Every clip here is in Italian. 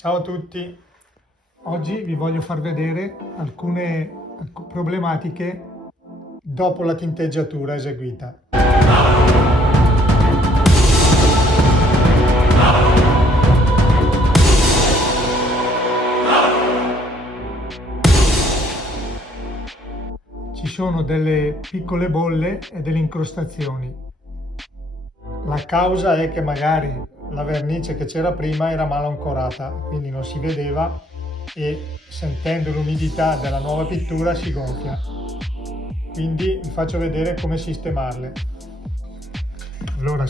Ciao a tutti, oggi vi voglio far vedere alcune problematiche dopo la tinteggiatura eseguita. Ci sono delle piccole bolle e delle incrostazioni. La causa è che magari la vernice che c'era prima era male ancorata, quindi non si vedeva e sentendo l'umidità della nuova pittura si gonfia. Quindi vi faccio vedere come sistemarle. Allora,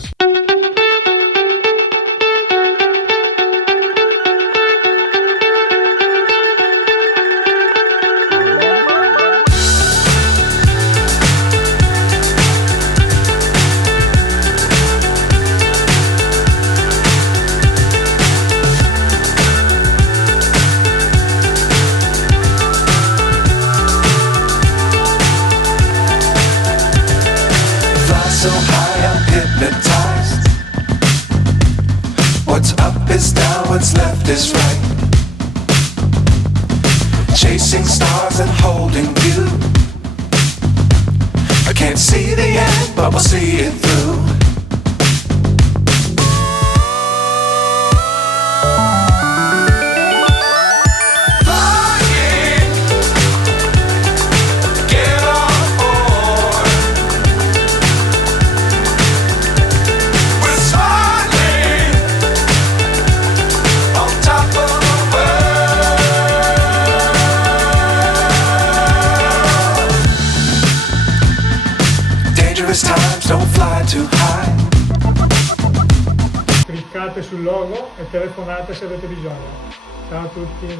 so high I'm hypnotized. What's up is down, what's left is right. Chasing stars and holding you. I can't see the end, but we'll see it through. Times don't fly too high. cliccate sul logo e telefonate se avete bisogno. Ciao a tutti.